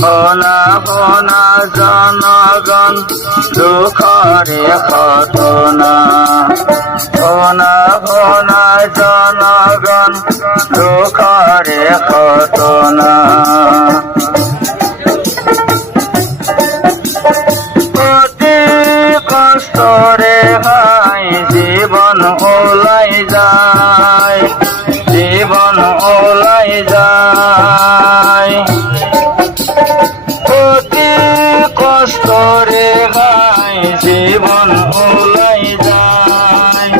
হোনা হোনা জনগণ দুঃখরে ঘটনা, হোনা হোনা জনগণ দুঃখরে ঘটনা। অতি কষ্টরে ভাই জীবন ওলাই যায়, জীবন ওলাই যায়। অতি কষ্টরে ভাই জীবন ওলাই যায়,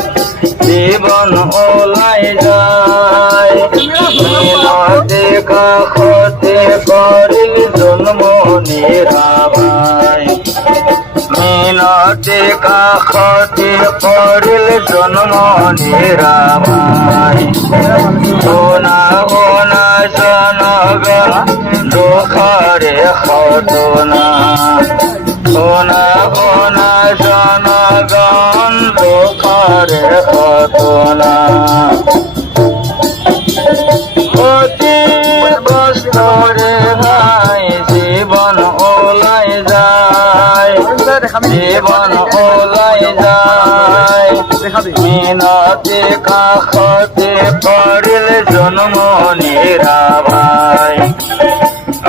জীবন ওলাই যায়। মিনতি কাখতে করিল জন্ম নিরাভাই, মিনতি কাখতে করিল জন্ম নিরাভাই। হোনা হোনা জনগণ দুঃখরে ঘটনা, হোনা হোনা জনগণ দুঃখরে ঘটনা। অতি কষ্টরে ভাই জীবন ওলাই যায়, জীবন ওলাই যায়। মিনতি কাখতে করিল জন্ম নিরাভাই,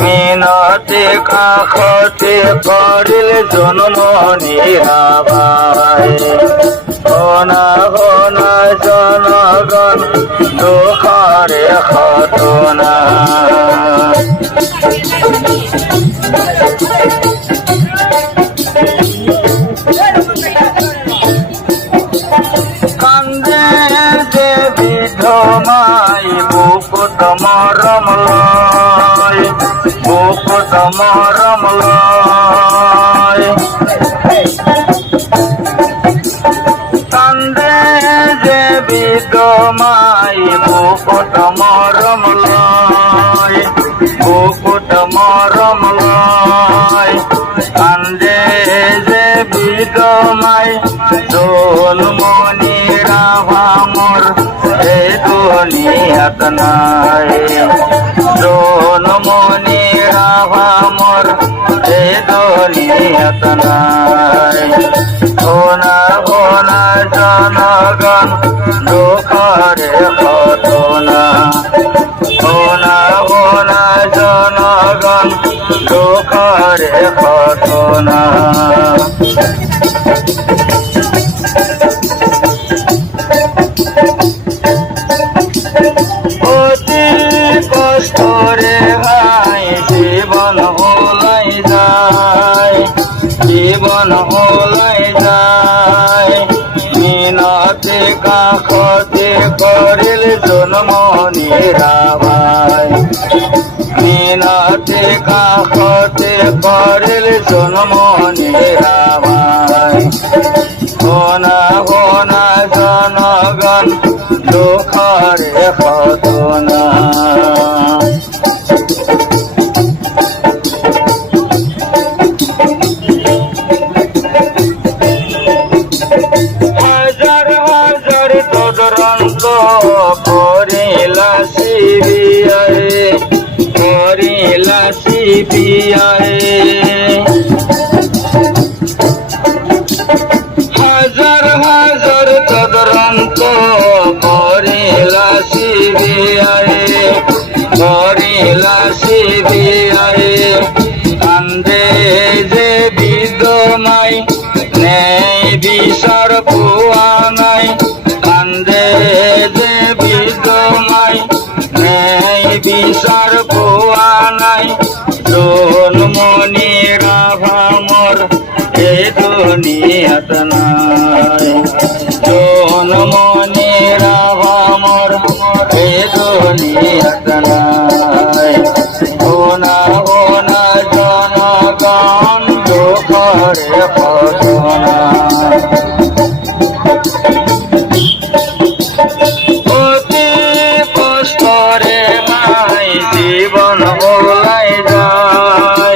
মিনতি কাখতে করিল জন্ম নিরাভাই। হোনা হোনা জনগণ দুঃখরে ঘটনা। কান্দে যে বিধমাই বুকুত মরম লয়, বুকুত মরম লয়। কান্দে যে বিধমাই বুকুত মরম লয়, বুকুত মরম লয়। কান্দে যে বিধমাই জন্মনি রাভামর এ দুনিয়াত নাই, জন্মনি রাভামর এ দুনিয়াত নাই। হোনা হোনা জনগণ দুঃখরে ঘটনা, হোনা হোনা জনগণ দুঃখরে ঘটনা। অতি কষ্টরে ভাই জীবন ওলাই যায়, জীবন ওলাই যায়। মিনতি কাখতে করিল জন্ম নিরাভাই, মিনতি কাখতে করিল জন্ম নিরাভাই। হোনা হোনা জনগণ দুঃখরে ঘটনা। হাজার হাজার তদন্ত করিলা সিবিআই, করিলা সিবিআই। হাজার হাজার তদন্ত করিলা সিবিআই, করিলা সিবিআই। কান্দে যে বিধমাই নেই বিচার পুয়া নাই, কান্দে যে বিধমাই নেই বিচার পুয়া নাই। জন্মনি রাভামর এ দুনিয়াত নাই, জন্মনি রাভামর এ দুনিয়াত নাই। হোনা হোনা জনগণ দুঃখরে ঘটনা। অতি কষ্টরে ভাই জীবন ওলাই যায়,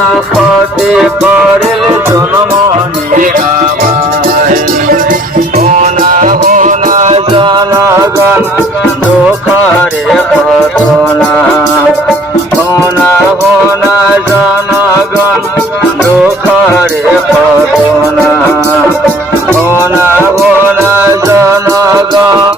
আখতে করিল জন্ম